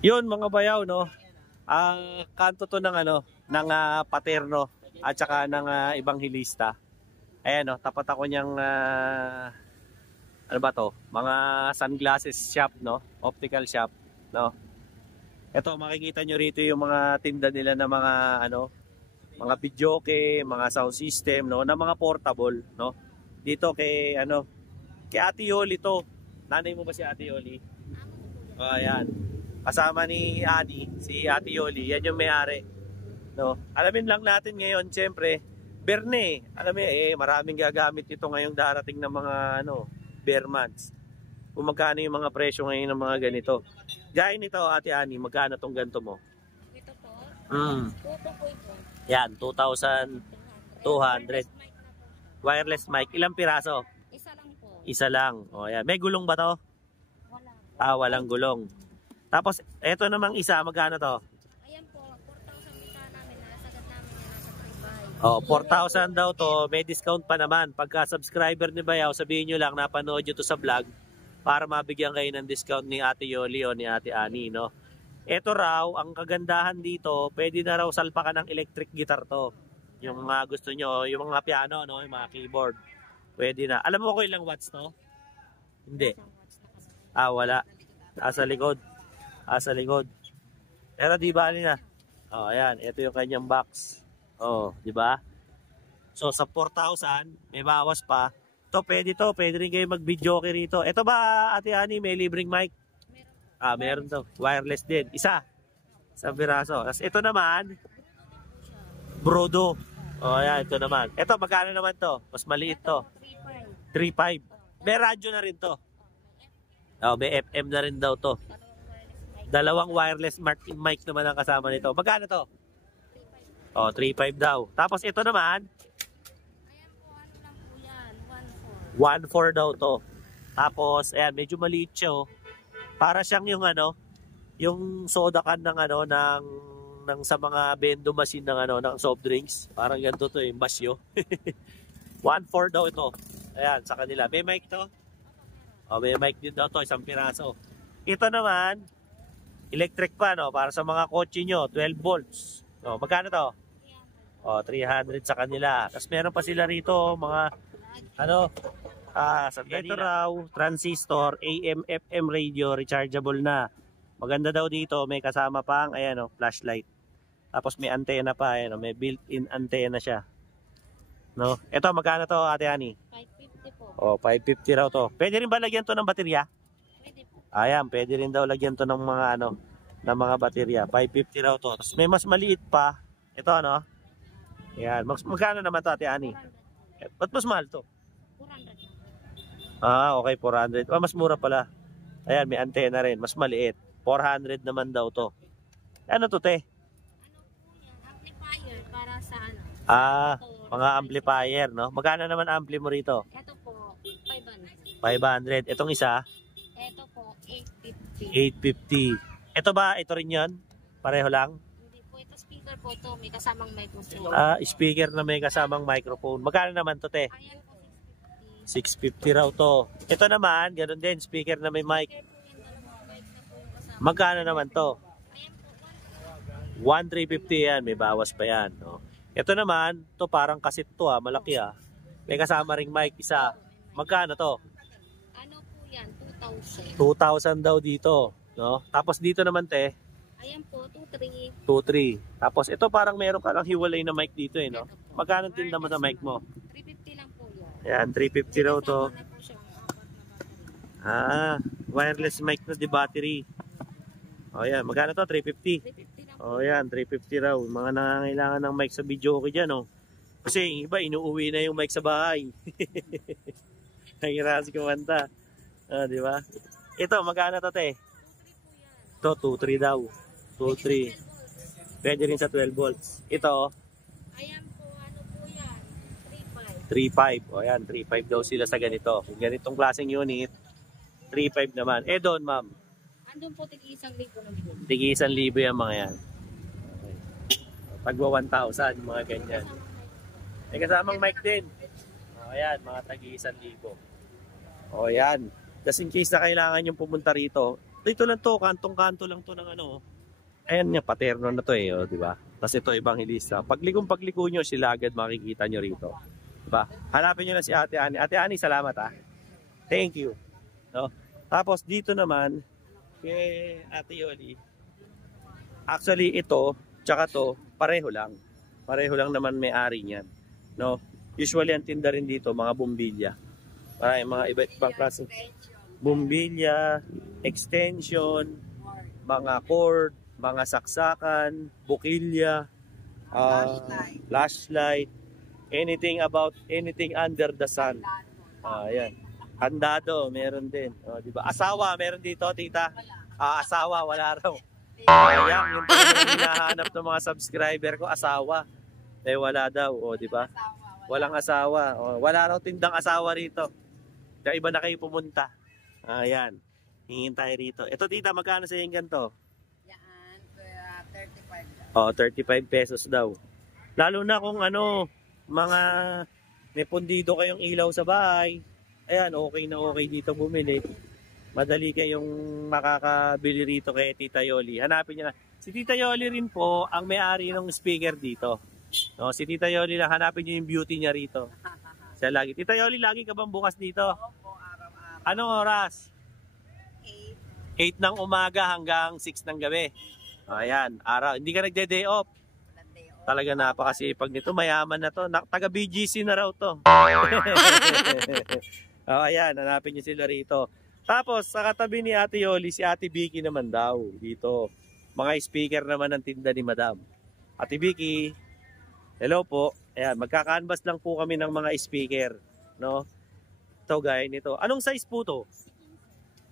Yun mga bayaw, no? Ang kanto to ng ano, ng paterno at saka ng ibanghilista. Ayan, no, tapat ako niyang ano ba to? Mga sunglasses shop, no? Optical shop, no? Ito makikita nyo rito yung mga tinda nila ng mga ano, mga videoke, mga sound system, no, na mga portable, no. Dito kay ano, kay Ate Yoli to. Nanay mo ba si Ate Yoli? Oh, ayan. Kasama ni Ani, si Ate Yoli, yan yung may-ari. No? Alamin lang natin ngayon, siyempre, Berne. Alam mo maraming gagamit ito ngayong darating ng mga ano, bear months. Kung magkano yung mga presyo ngayon ng mga ganito. Gaya nito, Ate Ani, magkano tong ganito mo? Ito po, Mm. tuto po ito. Yan, 2,200. Wireless mic. Ilang piraso? Isa lang po. Isa lang. O, yan. May gulong ba to? Wala. Walang gulong. Tapos, eto namang isa, magkano to? Ayan po, 4,000 mita namin. Nasagad namin yan nasa 3,500. Oh, 4,000 daw to. May discount pa naman. Pagka subscriber ni Bayaw, sabihin nyo lang, napanood nyo to sa vlog para mabigyan kayo ng discount ni Ate Yoli o ni Ate Ani, no? Eto raw, ang kagandahan dito, pwede na raw salpakan ng electric guitar to. Yung mga gusto nyo, yung mga piano, no? Yung mga keyboard. Pwede na. Alam mo ko ilang watts to? Hindi. Wala. Sa likod. Sa likod. Pero di ba na? Oh, ayan. Ito yung kanyang box. Oh, di ba? So sa 4,000, may bawas pa. To, pwede to. Pwede rin kayo mag-videoke rito. Ito ba, Ate Ani, may libreng mic? Meron to. Wireless din. Isa. Sa piraso. Tapos ito naman, Brodo. Oh, ayan. Ito naman. Ito, magkano naman to? Mas maliit to. 3,500. May radyo na rin to. Oh, may FM na rin daw to. Dalawang wireless mic naman ang kasama nito. Magkano to? Oh, 3,500 daw. Tapos ito naman, Ayan po, ano lang po yan, 1,400 daw to. Tapos, ayan, medyo maliit siya, oh. Para siyang yung ano, yung soda can ng ano, ng sa mga bendo machine ng ano, ng soft drinks. Parang ganito to, basyo. 1,400 daw ito. Ayan, sa kanila. May mic to? Oh, may mic din daw to, isang piraso. Ito naman, electric pa, no? Para sa mga kotse nyo, 12 volts. Oh, magkano to? Oh, 300 sa kanila. Tapos meron pa sila rito, mga, ano, ito raw, transistor, AM, FM radio, rechargeable na. Maganda daw dito, may kasama pang, ayan, oh, flashlight. Tapos may antena pa, ayan, oh, may built-in antena siya. No? Ito, magkano to, Ate Ani? 550 po. Oh, 550 raw to. Pwede rin ba lagyan to ng baterya? Pwede po. Ayan, pwede rin daw lagyan to ng mga ano, ng mga baterya. 550 raw to. Tapos may mas maliit pa. Ito ano? Ayan, magkano naman to, Ate Ani? 400. Ba't mas mahal to? 400. Okay, 400. Mas mura pala. Ayan, may antena rin. Mas maliit. 400 naman daw to. Ano to, te? Ano po yan? Amplifier para sa ano? Mga amplifier, no? Magkano naman ampli mo rito? Ito po, 500. 500. Itong isa? Ito po, 850. 850. Ito ba? Ito rin yan? Pareho lang? Hindi po, ito speaker po to. May kasamang microphone. Speaker na may kasamang microphone. Magkano naman to, te? Ayan po, 650 raw to. Ito naman, ganun din, speaker na may mic. speaker po yung dalawang mic na po yung kasama. Magkano naman to? Ayan po, 1,350 yan, may bawas pa yan. No? Ito naman, to parang kasit to malaki May kasama ring mic, isa. Magkano to? ano po yan? 2,000. 2,000 daw dito. No? Tapos dito naman, te, Ayan po, 2,300. 2,300. Tapos ito parang meron ka lang hiwalay na mic dito no? Ito po. Magkano tinda mo sa mic mo? 350 lang po yan. Ayan, 350 raw to. Kasama na po siyang apat na battery. Wireless mic na di battery. O yan, magkano to? 350. 350 lang po. O yan, 350 raw. Mga nangangailangan ng mic sa video ko dyan, Kasi yung iba, inuuwi na yung mic sa bahay. Nangira si kumanta. Di ba? Ito, magkano to, te? 2,300 po yan. Ito, 2,300 daw. 2,300. Pwede rin sa 12 volts. Ito, Ayan po, ano po yan? 3,500. 3,500. O yan, 3,500 daw sila sa ganito. Kung ganitong klaseng unit, 3,500 naman. Doon, ma'am. Andun po, tig-1,000 na bigyan. Tigi 1,000 yung mga yan. Pagwa 1,000, yung mga ganyan. May kasamang mic din. O yan, mga tagi 1,000. O yan. Just in case na kailangan yung pumunta rito, ito Dito lang to, kantong-kanto lang to ng ano. Ayan nga, paterno na to eh, oh, di ba? Tapos ito, Evangelista. Pagliko nyo, sila agad makikita nyo rito. Diba? Hanapin nyo na si Ate Ani. Ate Ani, salamat ha. Thank you. No? Tapos dito naman, kay Ate Yoli, actually ito, tsaka to, pareho lang. Pareho lang naman may-ari niyan. No? Usually ang tinda rin dito, mga bumbilya. Mga iba't ibang klase. Bumbilya, extension, mga cord, mga saksakan, bukilya, flashlight, anything under the sun. Ayan. Handado, meron din. Diba? Asawa, meron dito, tita? Asawa, wala raw. Ayan, yung talagang hinahanap ng mga subscriber ko, asawa. Eh, wala daw, diba? Walang asawa. Wala raw tindang asawa rito. Kaya iba na kayo pumunta. Ayan. Hingin tayo rito. Ito, tita, magkano sa yung ganito? 35 pesos daw. Lalo na kung mga may pundido kayong ilaw sa bahay. Ayan, okay na okay dito bumili. Madali kayong makakabili rito kay Tita Yoli. Hanapin niyo na. Si Tita Yoli rin po ang may-ari ng speaker dito. No, si Tita Yoli lang, hanapin niyo yung beauty niya rito. Siya lagi. Tita Yoli, lagi ka bang bukas dito? Opo, araw-araw. Anong oras? 8 ng umaga hanggang 6 ng gabi. Ayan, araw. Hindi ka nagde-day off. Talaga napakasipag nito. Mayaman na to. Taga BGC na raw to. Ayan, hanapin niyo sila rito. Tapos, sa katabi ni Ate Yoli, si Ate Vicky naman daw. Dito. Mga speaker naman ang tinda ni Madam. Ate Vicky, hello po. Ayan, magka-canvas lang po kami ng mga speaker. No? Ito, gaya nito. Anong size po to?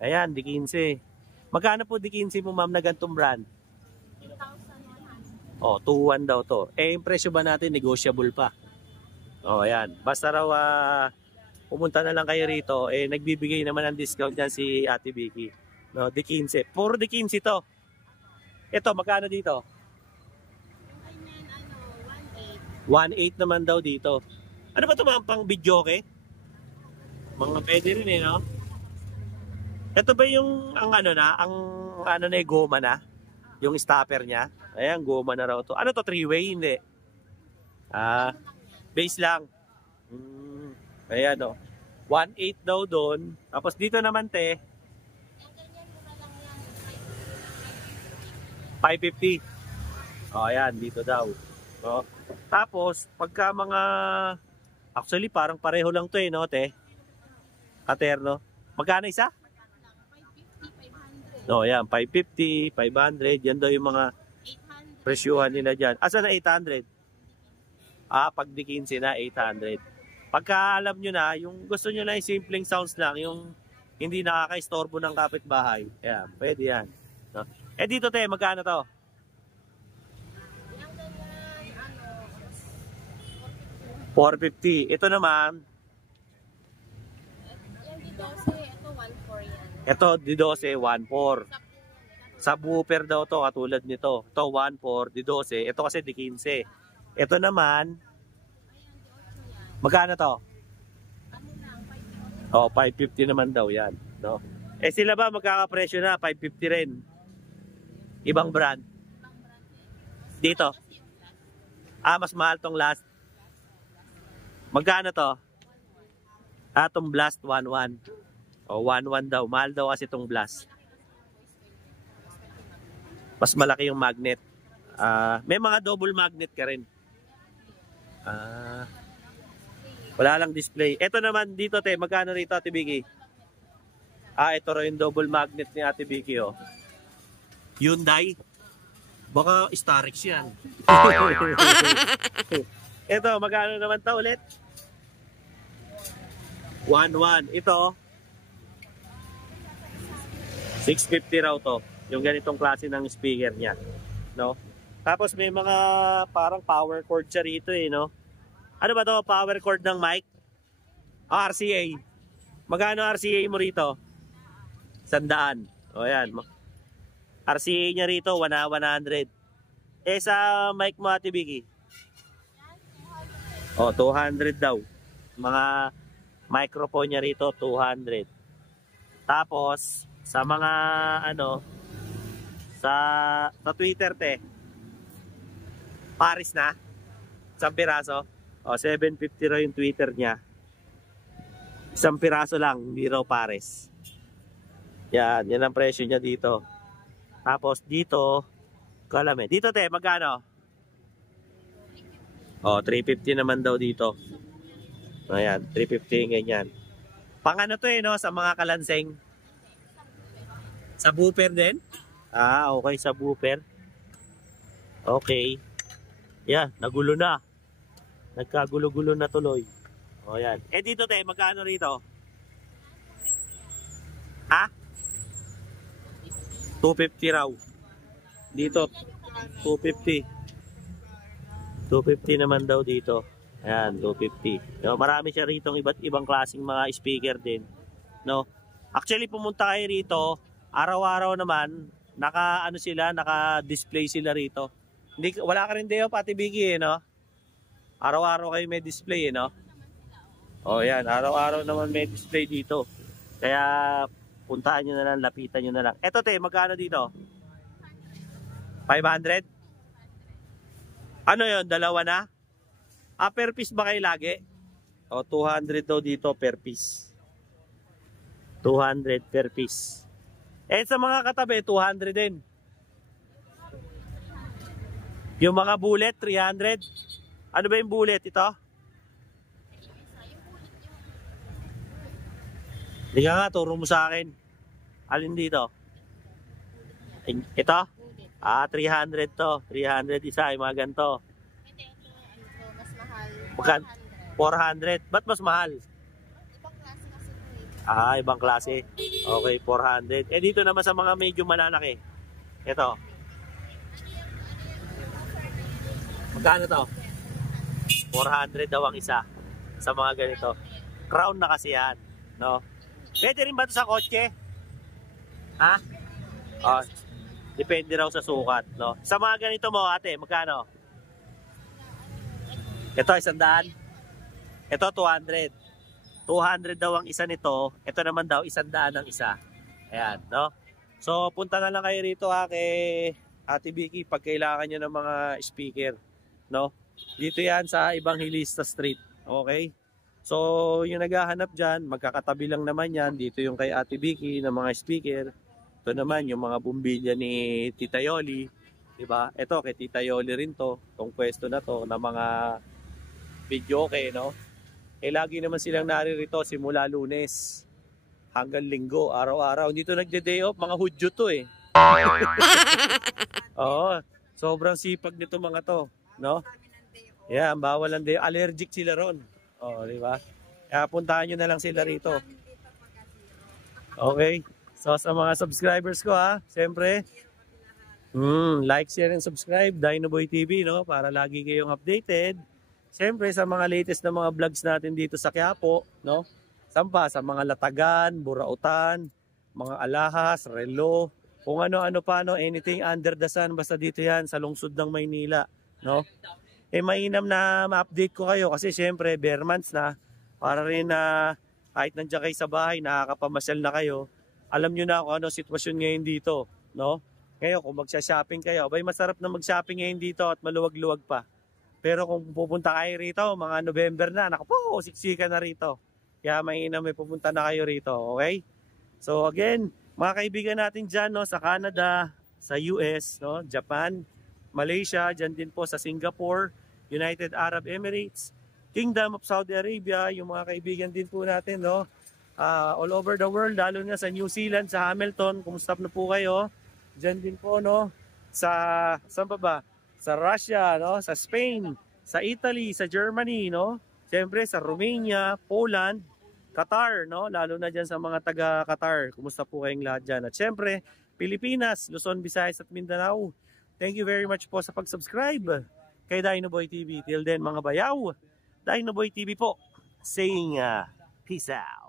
Ayan, di 15. Magkano po di 15 mo, ma'am, na gantong brand? 2,100 daw to. Yung presyo ba natin negotiable pa? Ayan. Basta raw pumunta na lang kayo rito, nagbibigay naman ng discount yan si Ate Vicky. No, di 15. Puro di 15 to. Ito, magkano dito? 1,800 naman daw dito. Ano ba ito, mga pang video, okay? Mga pwede rin no? Ito ba yung ang goma na? Yung stopper niya? Ayan, goma na raw to. Ano to, 3-way? Hindi. Base lang. Ayan, 1,800 daw doon. Tapos dito naman, te, 550. Ayan, dito daw. Tapos, pagka actually, parang pareho lang to no, te? Katerno. Magkano isa? Ayan, 550, 500. Yan daw yung mga presyuhan nila dyan. Asa na 800? Pag di 15 na, 800. Pagka alam nyo na, yung gusto nyo na yung simpleng sounds lang, yung hindi nakaka-istorbo ng kapitbahay. Ayan, pwede yan. No? Dito, te, magkano to? 450. Ito naman, ito, di 12, 1.4. Subwoofer daw to, katulad nito. Ito, 1.4, di 12. Ito kasi di 15. Ito naman, magkano to? 550 naman daw yan. No? Sila ba magkakapresyo na? 550 rin. Ibang brand. Dito. Mas mahal tong last. Magkano to? Itong Blast 1.1. 1.1 daw. Mahal daw kasi itong Blast. Mas malaki yung magnet. May mga double magnet ka rin. Wala lang display. Ito naman dito, te. Magkano rito, Ate Vicky? Ito rin yung double magnet ni Ate Vicky, Hyundai. Baka Starix yan. Ito, magkano naman to ulit? 1.1. Ito, 650 raw to. Yung ganitong klase ng speaker niya. No? Tapos may mga parang power cord siya rito no? Ano ba to? Power cord ng mic? RCA. Magkano RCA mo rito? 100. Ayan. RCA niya rito, 100. Sa mic mo, Ate Vicky? 200 daw. Mga microphone niya rito, 200. Tapos, Sa mga ano, sa Twitter te. Paris na. Isang piraso. O, 750 raw yung Twitter niya. Isang piraso lang, hindi raw pares. Yan ang presyo niya dito. Tapos dito, kalame. Dito te, magkano? O, 350 naman daw dito. Ayan, 350 ganyan. Pang ano to no, sa mga kalanseng. Sa booper din? Ah, okay, sa booper. Okay. Yan, nagulo na. Nagkagulo-gulo na tuloy. O yan. Eh dito te, magkano rito? Ha? 250 raw. Dito, 250. 250 naman daw dito. Ayan, 250. No, marami siya rito iba't ibang klaseng mga speaker din. No? Actually, pumunta kayo rito, araw-araw naman, naka-display sila rito. Hindi, wala ka rin dayo, pati Biggie, no? Araw-araw kayo may display, no? O yan, araw-araw naman may display dito. Kaya puntahan nyo na lang, lapitan nyo na lang. Eto te, magkano dito? 500? Ano yon, dalawa na? Ah, per piece ba kayo lagi? O, 200 daw dito per piece. 200 per piece. Eh, sa mga katabi, 200 din. Yung mga bullet, 300. Ano ba yung bullet? Ito? Hindi ka nga, turo mo sa akin. Alin dito? Ito? Ah, 300 to. 300 isa, yung mga ganito. Mas mahal. Magkan? 400. Ba't mas mahal? Ibang klase kasi ito eh. Ah, ibang klase. Okay, 400. Eh, dito naman sa mga medyo malalaki. Ito. Magkano to? 400 daw ang isa sa mga ganito. Crown na kasi yan, no? Pwede rin ba ito sa kotse? Ha? Oh, depende raw sa sukat, no? Sa mga ganito mo, ate, magkano? Ito, 100. Ito, 200. 200 daw ang isa nito. Ito naman daw, 100 ang isa. Ayan, no? So, punta na lang kayo rito kay Ate Vicky pag kailangan nyo ng mga speaker, no? Dito yan sa Evangelista Street. Okay? So, yung naghahanap dyan, magkakatabi lang naman yan. Dito yung kay Ate Vicky ng mga speaker. Ito naman yung mga bumbilya ni Tita Yoli. Diba? Ito kay Tita Yoli rin to. Itong pwesto na to ng mga video okay, no? Eh, lagi naman silang naririto simula Lunes hanggang Linggo, araw-araw. Dito nagde-day off, mga Hudyo to eh. Oo, sobrang sipag nito mga to, no? Yeah, bawal ang day. Allergic sila ron. Oh, di ba? Kaya puntahan nyo na lang sila rito. Okay. So sa mga subscribers ko ha, siyempre, like, share, and subscribe, Dinoboy TV, no? Para lagi kayong updated. Siyempre sa mga latest na mga vlogs natin dito sa Quiapo, no? Sampa sa mga latagan, burautan, mga alahas, relo, kung ano-ano pa, no? Anything under the sun, basta dito yan sa lungsod ng Maynila, no? Eh, mainam na ma-update ko kayo kasi syempre, bare months na, para rin na kahit nandiyan kayo sa bahay, nakakapamasyal na kayo, alam nyo na kung ano sitwasyon ngayon dito, no? Ngayon, kung magsha-shopping kayo, abay masarap na mag-shopping ngayon dito at maluwag-luwag pa. Pero kung pupunta kayo rito, mga November na, naku po, siksika na rito. Kaya mainam may pupunta na kayo rito, okay? So again, mga kaibigan natin dyan, no, sa Canada, sa US, no, Japan, Malaysia, dyan din po sa Singapore, United Arab Emirates, Kingdom of Saudi Arabia, yung mga kaibigan din po natin, no, all over the world, lalo na sa New Zealand, sa Hamilton, kumusta na po kayo? Dyan din po, no, saan pa ba? Sa Russia, no, sa Spain, sa Italy, sa Germany, no, siyempre sa Romania, Poland, Qatar, no, lalo na dyan sa mga taga-Qatar, kumusta po kayong lahat dyan? At siyempre, Pilipinas, Luzon, Visayas at Mindanao. Thank you very much po sa pag-subscribe kay Dinoboy TV. Till then mga bayaw, Dinoboy TV po saying peace out.